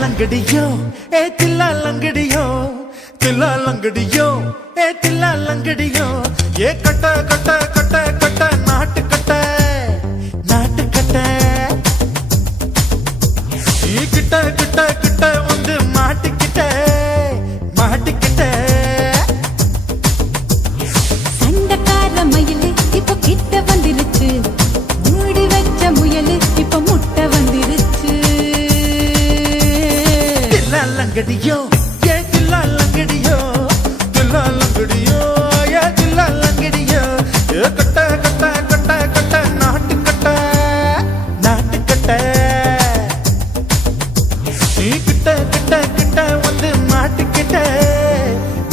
लंगड़ियो ए तिल्ला लंगड़ियो तिल्ला लंगड़ियो ए तिल्ला लंगड़ियो ये cut cut cut cut नाट cut ये kit kit kit வந்து மாட்டிக்கிட்ட மாட்டிக்கிட்ட சண்டக்கார மயிலு இப்ப கிட்ட வந்துருச்சு மூடி வச்ச முயலு இப்ப முட்டை வந்துருச்சு தில்லா லங்கடியோ ஏ தில்லா லங்கடியோ தில்லா லங்கடியோ ஏ தில்லா லங்கடியோ ஏ கட்ட கட்ட கட்ட கட்ட நாட்டு கட்ட நீ கிட்ட கிட்ட கிட்ட வந்து மாட்டிக்கிட்ட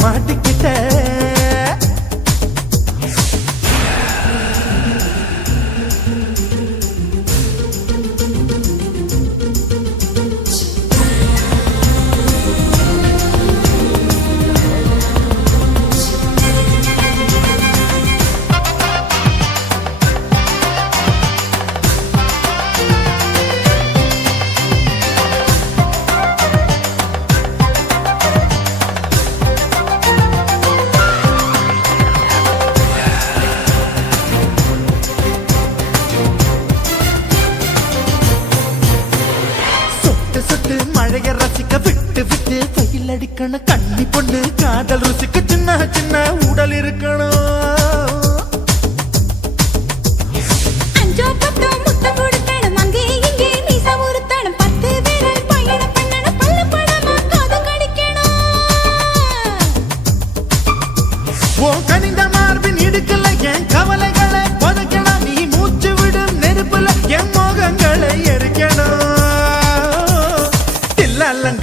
மாட்டிக்கிட்ட மழைய ரசிக்க விட்டு விட்டு வெயில் அடிக்கணும் கண்ணி பொண்ணு காதல் ருசிக்க சின்ன சின்ன உடல் இருக்கணும்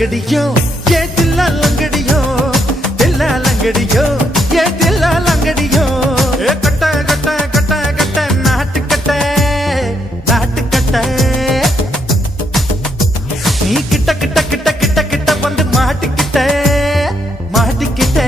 லங்கடியோ ஏ தில்லா லங்கடியோ தில்லா லங்கடியோ ஏ தில்லா லங்கடியோ ஏ கட்ட கட்ட கட்ட கட்ட நாட்டு கட்ட நாட்டு கட்ட நீ கிட்ட கிட்ட கிட்ட கிட்ட கிட்ட வந்து மாட்டிக்கிட்ட மாட்டிக்கிட்ட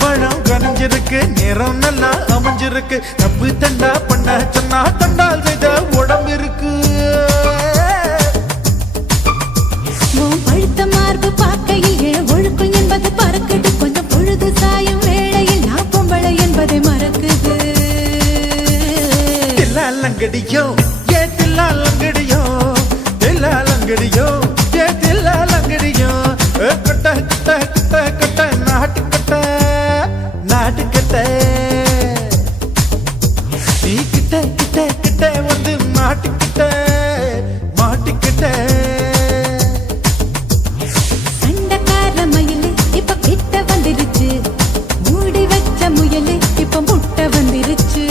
பழம் கனிஞ்சிருக்கு நேரம் நல்லா அமைஞ்சிருக்கு தப்பு தண்டா பண்ண சொன்னா தண்டால் செய்த உடம்பு இருக்கு பழுத்த மார்பு பார்க்கையில் ஒழுக்கம் என்பது பறக்குது கொஞ்சம் பொழுது சாயும் வேளையில் நான் பொம்பளை என்பதை மறக்குது தில்லா லங்கடியோ ஏ தில்லா லங்கடியோ தில்லா லங்கடியோ ஏ தில்லா லங்கடியோ கட்ட கட்ட கட்ட கட்ட நாட்டு கட்ட நாட்டு கட்ட நீ கிட்ட கிட்ட கிட்ட வந்து மாட்டிக்கிட்ட மாட்டிக்கிட்ட சண்டக்கார மயிலு இப்ப கிட்ட வந்துருச்சு மூடி வச்ச முயலு இப்ப முட்டை வந்துருச்சு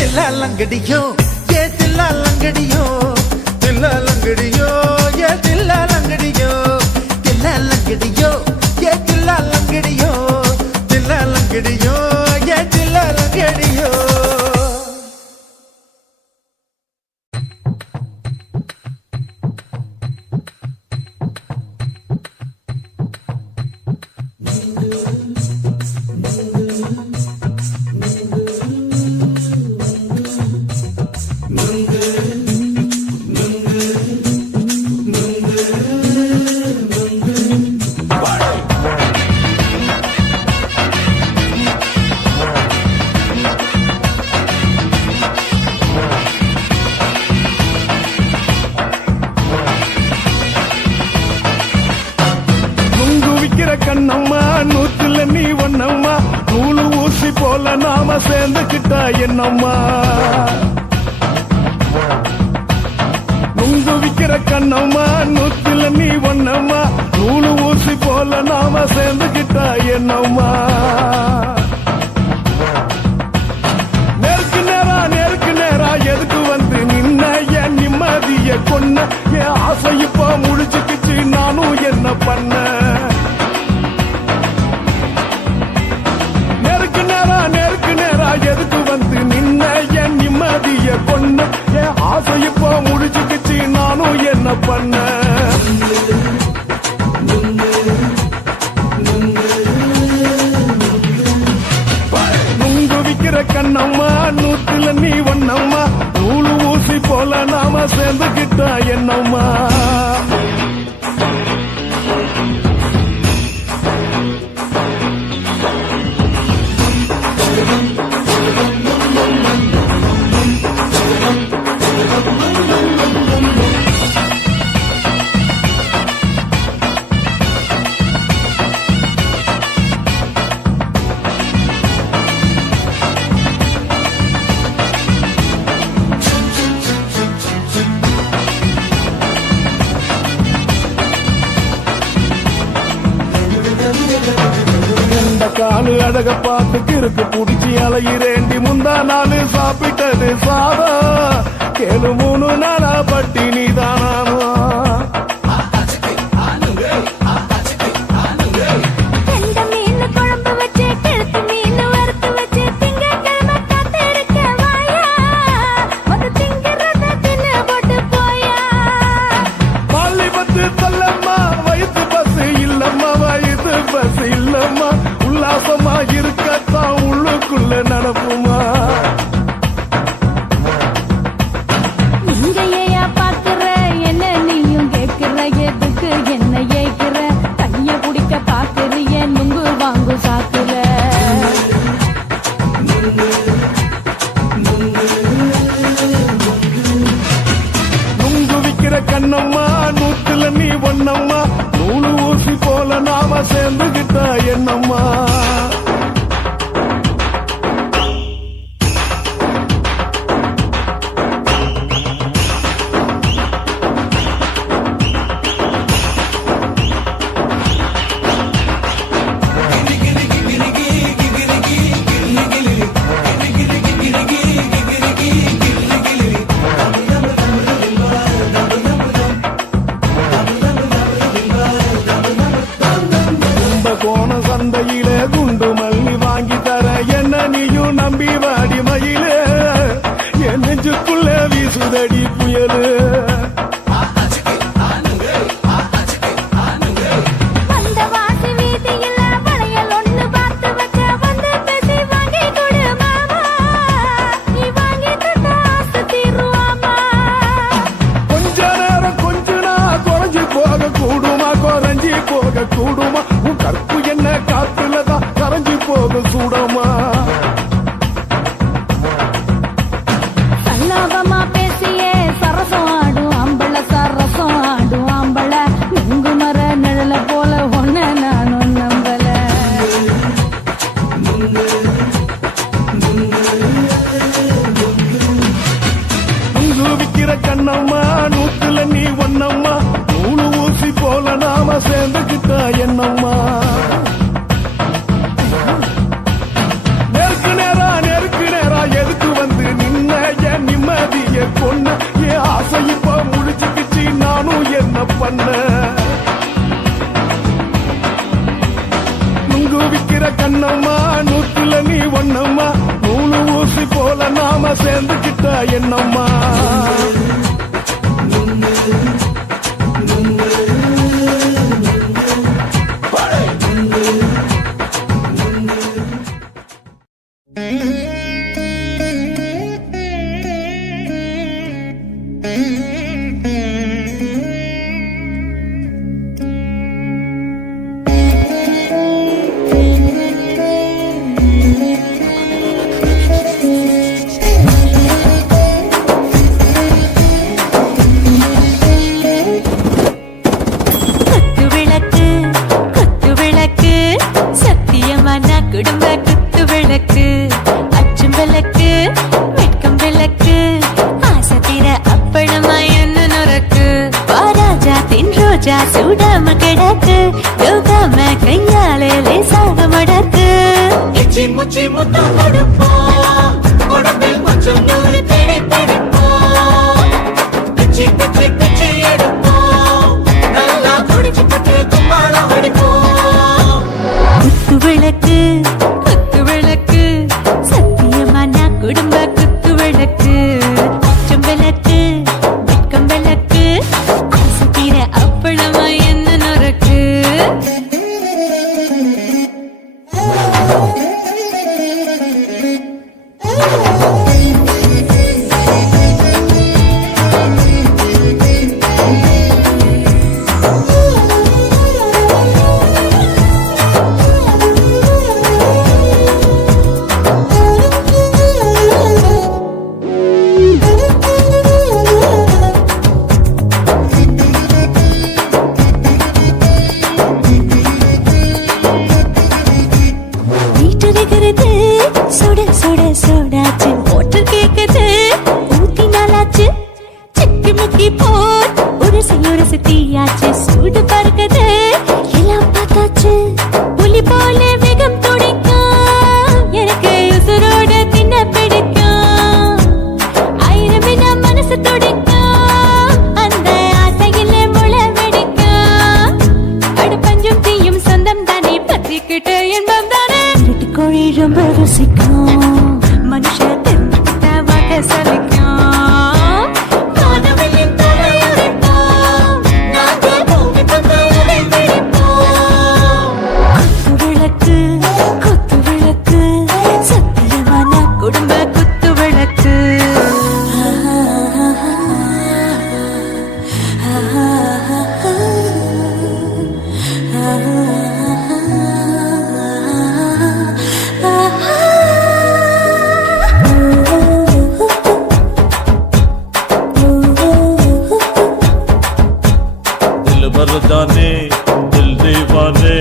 தில்லா லங்கடியோ ஏ தில்லா லங்கடியோ தில்லா லங்கடியோ ஏ தில்லா லங்கடியோ தில்லா லங்கடியோ ஏ தில்லா லங்கடியோ தில்லா லங்கடியோ ஏ தில்லா லங்கடியோ கண்ணம்மா நூத்துல நீ ஒன்னம்மா நூலு ஊசி போல நாம சேர்ந்துக்கிட்டா என்னம்மா நுங்கு விக்கிற கண்ணம்மா நூத்துல நீ ஒன்னம்மா நூலு ஊசி போல நாம சேர்ந்துக்கிட்டா என்னம்மா நேருக்கு நேரா எதுக்கு வந்து நின்ன என் நிம்மதிய கொன்ன என் ஆசை இப்ப முடிச்சுக்கிச்சு நானும் என்ன பண்ண எதுக்கு வந்து நின்ன என் நிம்மதிய கொன்ன என் ஆசை இப்போ முடிச்சுக்கிச்சு நானும் என்ன பண்ண நுங்கு விக்கிற கண்ணம்மா நூத்துல நீ ஒன்னம்மா நூலு ஊசி போல நாம சேர்ந்துக்கிட்டா என்னம்மா காலு அழக பார்த்து கிறுக்கு புடிச்சி அலையிறேண்டி முந்தா நாலு சாப்பிட்டது சாதம் கேளு 3 நாளா பட்டினி தானாமா உல்லாசமா இருக்கத்தான் உள்ளுக்குள்ள நடப்புமா விக்கிற கண்ணம்மா நூத்துல நீ ஒன்னம்மா நூலு ஊசி போல நாம சேர்ந்துகிட்டா என்னம்மா கோண சந்தையில குண்டு மல்லி வாங்கி தர என்ன நீயும் நம்பி வாடி மயிலே என் நெஞ்சுக்குள்ள வீசுதடி புயலு கொஞ்ச நேரம் கொஞ்ச நான் குறைஞ்சி போக கூடுமா குறைஞ்சி போக கூடுமா உன் கற்பு என்ன காத்துலதான் கரைஞ்சி போக சூடமா சல்லாபமா பேசியே சரசம் ஆடும் அம்பள சரசம் ஆடும் அம்பள நுங்கு மர நிழல போல ஒன்ன நானும் நம்பல நுங்கு விக்கிற கண்ணம்மா நூத்துல நீ ஒன்னம்மா நூலு ஊசி போல நாம சேர்ந்துகிட்டா என்னம்மா நெருக்கு நேரா எதுக்கு வந்து நின்ன என் நிம்மதிய கொன்ன என் ஆசை இப்ப முடிச்சுக்கிச்சு நானும் என்ன பண்ண நுங்கு விக்கிற கண்ணம்மா நூத்துல நீ ஒன்னம்மா நூலு ஊசி போல நாம சேர்ந்துகிட்டா என்னம்மா குடும்ப குத்து விளக்கு அச்சும் விளக்கு வெட்கம் விளக்கு ஆசத்திர அப்பளமா என்ன நொறக்கு வாராஜா தின் ரோஜா சூடாம கிடக்கு யோகாம கையாலே லேசாக மடக்கு இச்சி முச்சி முத்தம் கொடுப்போம் உடம்பில் கொஞ்சம் நூறு தேடி பிடிப்போம் பிச்சி பிச்சி பிச்சி எடுப்போம் நல்லா குடிச்சு பட்டு கும்பாலம் அடிப்போம் குத்து விளக்கு குத்து விளக்கு சத்தியமான குடும்ப குத்து விளக்கு அச்சம் விளக்கு வெட்கம் விளக்கு ஆசத்திர அப்பளமா என்ன நொறக்கு சுட சுட சுடாச்சு மோட்டர் கேக்குது ஊத்தி நாளாச்சு சிக்கி முக்கி போர் உரசி தீயாச்சு சூடு பறக்குது எல்லாம் பார்த்தாச்சு புலி போல வேகம் துடிக்கும் எனக்கு உசுரோட தின்ன பிடிக்கும் ஆயிரம் வினா மனசு துடிக்கும் அந்த ஆசையில முளை வெடிக்கும் அடுப்பஞ்சும் தீயும் சொந்தம் தானே பத்திக்கிட்டு என்பம் தானே கோழி ரொம்ப ருசிக்கும் மனுஷ தெரிஞ்சுக்கிட்ட வாக்க சலிக்கும் மானவனின் தலையுடைப்போம் நாங்கள் பூமி பந்த உடை பிடிப்போம் குத்து விளக்கு சத்தியமான குடும்ப குத்து விளக்கு மரதானே தில் தீவானே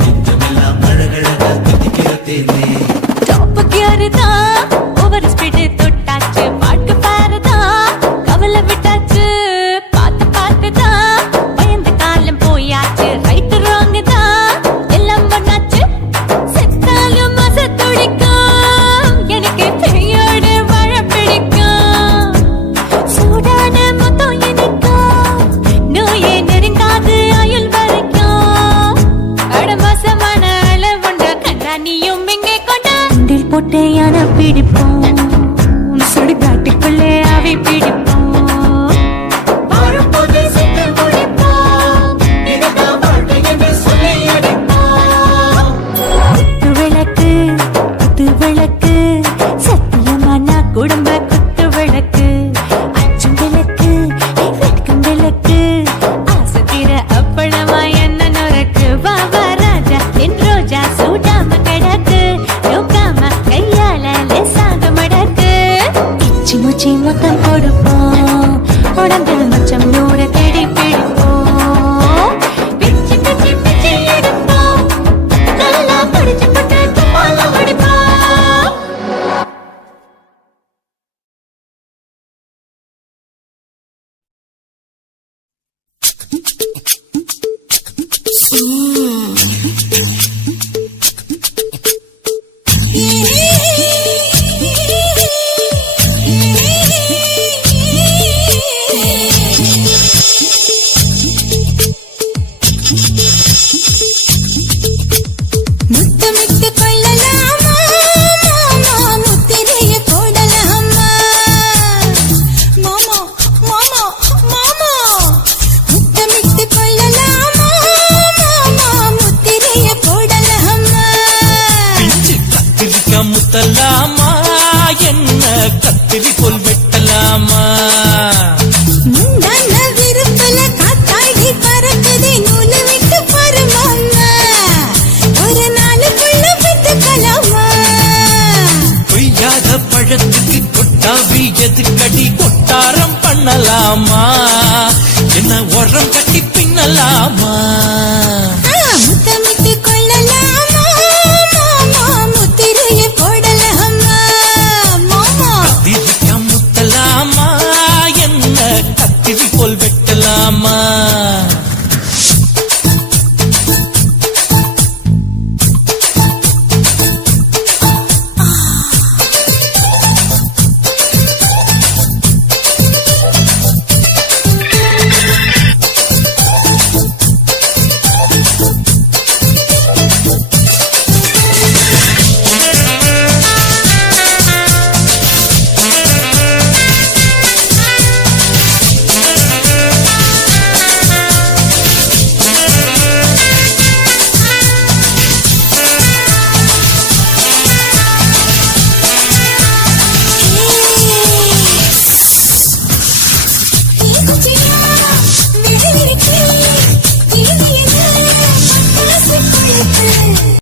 நெஞ்சமெல்லாம் அழகழகா தித்திக்கிற தேனே டாப் கியர் தான் ஓவர் ஸ்பீட் தொட்டாச்சு வாழ்க்கை பாரு தான் கவலை விட்டாச்சு பார்த்து பார்த்து தான் பயந்த காலம் போயாச்சு ரைட் ராங் தான் எல்லாம் பண்ணாச்சு செத்தாலும் மச துடிக்கும் எனக்கு பெயோடு வாழ பிடிக்கும் சூடான மொத்தம் எனக்கும் நோயே நெருங்காது ஆயுள் வரைக்கும் அடமோசமான அளவுண்ட கண்ணானியும் இங்கே கொண்ட உண்டில் போட்டு யானை பிடிப்போம் சுடுகாட்டுக்குள்ளே அவை பிடிப்போம் வாழும்போது செத்து முடிப்போம் இதுதான் வாழ்க்கை என்று சொல்லி அடிப்போம் குத்து விளக்கு சத்தியமான குடும்ப குத்து விளக்கு அச்சும் விளக்கு வெட்கும் விளக்கு ஆசத்திர அப்பளமா என்ன நுறக்கு வாவா ராஜா என் ரோஜா சூடாம கிடக்கு நோக்காம கையால லேசாக மடக்கு இச்சி முச்சி மொத்தம் கொடுப்போம் உடம்பில் மச்சம் நூற தேடி பிடிப்போம் பிச்சி பிச்சி பிச்சி எடுப்போம் நல்லா படிச்சு போட்டு துப்பால ஓடிப்போம் முத்தமிட்டு கொள்ளலாமா மாமா முத்திரைய போடலாமா மாமா மாமா மாமா முத்தமிட்டு கொள்ளலாமா மாமா முத்திரைய போடலாமா பிஞ்சு கத்திரிக்கா முத்தலாமா என்ன கத்திரி போல் வெட்டலாமா முந்தான விருப்பல காத்தாடி பறக்குது நூலு விட்டு பாரு மாமா ஒரு நாளுக்குள்ள பெத்துக்கலாமா பொய்யாத பழத்துக்கு கொட்டாவி எதுக்கடி கொட்டாரம் பண்ணலாமா என்ன உரம் கட்டி பின்னலாமா முத்தமிட்டு கொள்ளலாமா மாமா முத்திரைய போடலாமா மாமா கத்திரிக்கா முத்தலாமா என்ன கத்திரி போல் வெட்டலாமா